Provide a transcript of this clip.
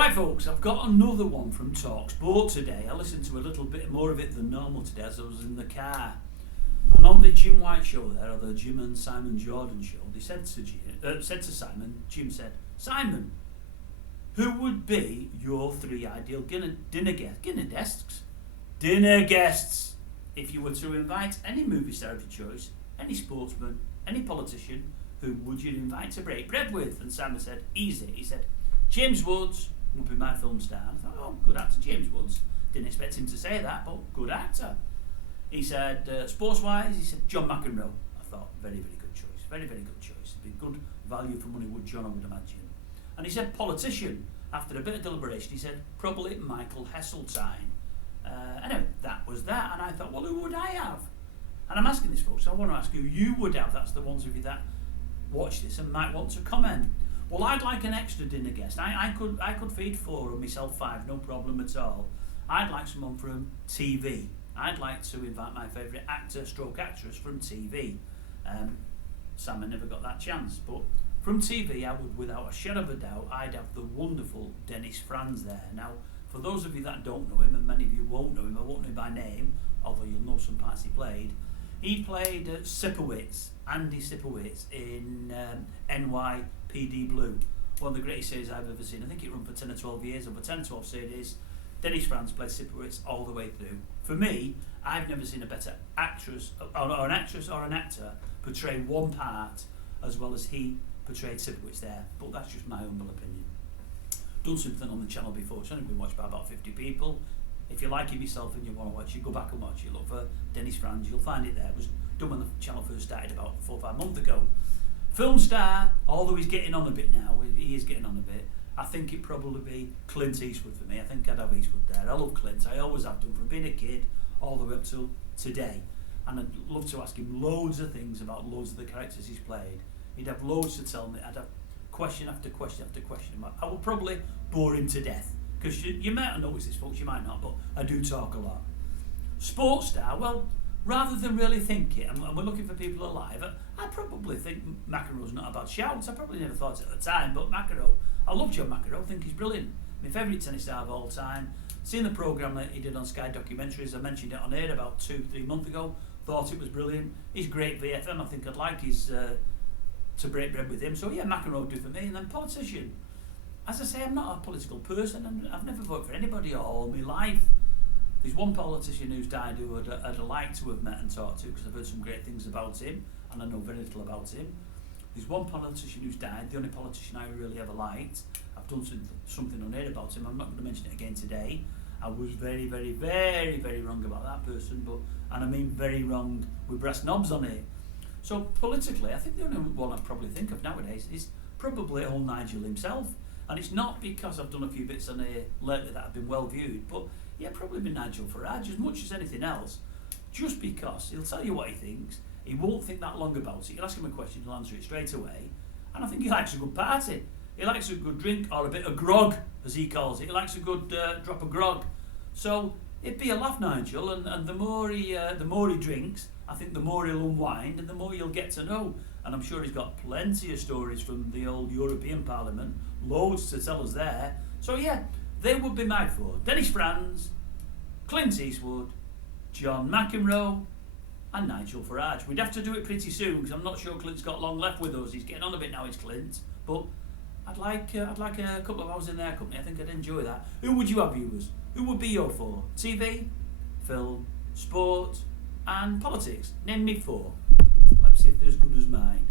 Right, folks, I've got another one from TalkSport today. I listened to a little bit more of it than normal today as I was in the car. And on the Jim White show there, or the Jim and Simon Jordan show, they said to Simon, Jim said, Simon, who would be your three ideal dinner guests if you were to invite any movie star of your choice, any sportsman, any politician, who would you invite to break bread with? And Simon said, easy. He said, James Woods would be my film star. I thought, oh, good actor, James Woods. Didn't expect him to say that, but good actor. He said, sports-wise, he said, John McEnroe. I thought, very, very good choice. Very, very good choice. It'd be good value for money, would John, I would imagine. And he said, politician. After a bit of deliberation, he said, probably Michael Heseltine. Anyway, that was that. And I thought, well, who would I have? And I'm asking this, folks. I want to ask who you would have. That's the ones of you that watch this and might want to comment. Well, I'd like an extra dinner guest. I could feed four or myself five, no problem at all. I'd like someone from TV. I'd like to invite my favourite actor stroke actress from TV. Simon never got that chance, but from TV I would, without a shadow of a doubt, I'd have the wonderful Dennis Franz there. Now, for those of you that don't know him, and many of you won't know him, I won't know him by name, although you'll know some parts he played Sipowicz, Andy Sipowicz in NYPD Blue. One of the greatest series I've ever seen. I think it ran for 10 or 12 years, over 10 or 12 series. Dennis Franz played Sipowicz all the way through. For me, I've never seen a better actress, or an actress or an actor portray one part as well as he portrayed Sipowicz there. But that's just my humble opinion. Done something on the channel before. It's only been watched by about 50 people. If you like it yourself and you want to watch it, go back and watch it. Look for Dennis Franz, you'll find it there. It was done when the channel first started about 4 or 5 months ago. Film star, although he's getting on a bit now, he is getting on a bit, I think it'd probably be Clint Eastwood for me. I think I'd have Eastwood there. I love Clint, I always have done, from being a kid all the way up till today. And I'd love to ask him loads of things about loads of the characters he's played. He'd have loads to tell me. I'd have question after question after question. I would probably bore him to death. Because you might not notice this, folks, you might not, but I do talk a lot. Sports star, well, rather than really think it, and we're looking for people alive, I probably think McEnroe's not a bad shout. I probably never thought it at the time, but McEnroe, I love John McEnroe, I think he's brilliant. My favourite tennis star of all time. Seen the programme that he did on Sky Documentaries, I mentioned it on air about 2-3 months ago, thought it was brilliant. He's great VFM, I think I'd like to break bread with him. So yeah, McEnroe would do for me. And then politician. As I say, I'm not a political person and I've never voted for anybody all my life. There's one politician who's died who I'd like to have met and talked to, because I've heard some great things about him and I know very little about him. There's one politician who's died, the only politician I really ever liked. I've done something on air about him, I'm not going to mention it again today. I was very, very, very, very wrong about that person, and I mean very wrong with brass knobs on it. So politically, I think the only one I'd probably think of nowadays is probably old Nigel himself. And it's not because I've done a few bits on here lately that have been well viewed, but yeah, probably been Nigel Farage as much as anything else. Just because he'll tell you what he thinks, he won't think that long about it. You'll ask him a question, he'll answer it straight away. And I think he likes a good party. He likes a good drink, or a bit of grog, as he calls it. He likes a good drop of grog. So it'd be a laugh, Nigel, and the more he drinks, I think the more he'll unwind and the more you'll get to know. And I'm sure he's got plenty of stories from the old European Parliament, loads to tell us there. So yeah, they would be my four. Dennis Franz, Clint Eastwood, John McEnroe, and Nigel Farage. We'd have to do it pretty soon because I'm not sure Clint's got long left with us. He's getting on a bit now, he's Clint. But I'd like a couple of hours in their company. I think I'd enjoy that. Who would you have, viewers? Who would be your four? TV, film, sport, and politics. Name me four. Let's see if they're as good as mine.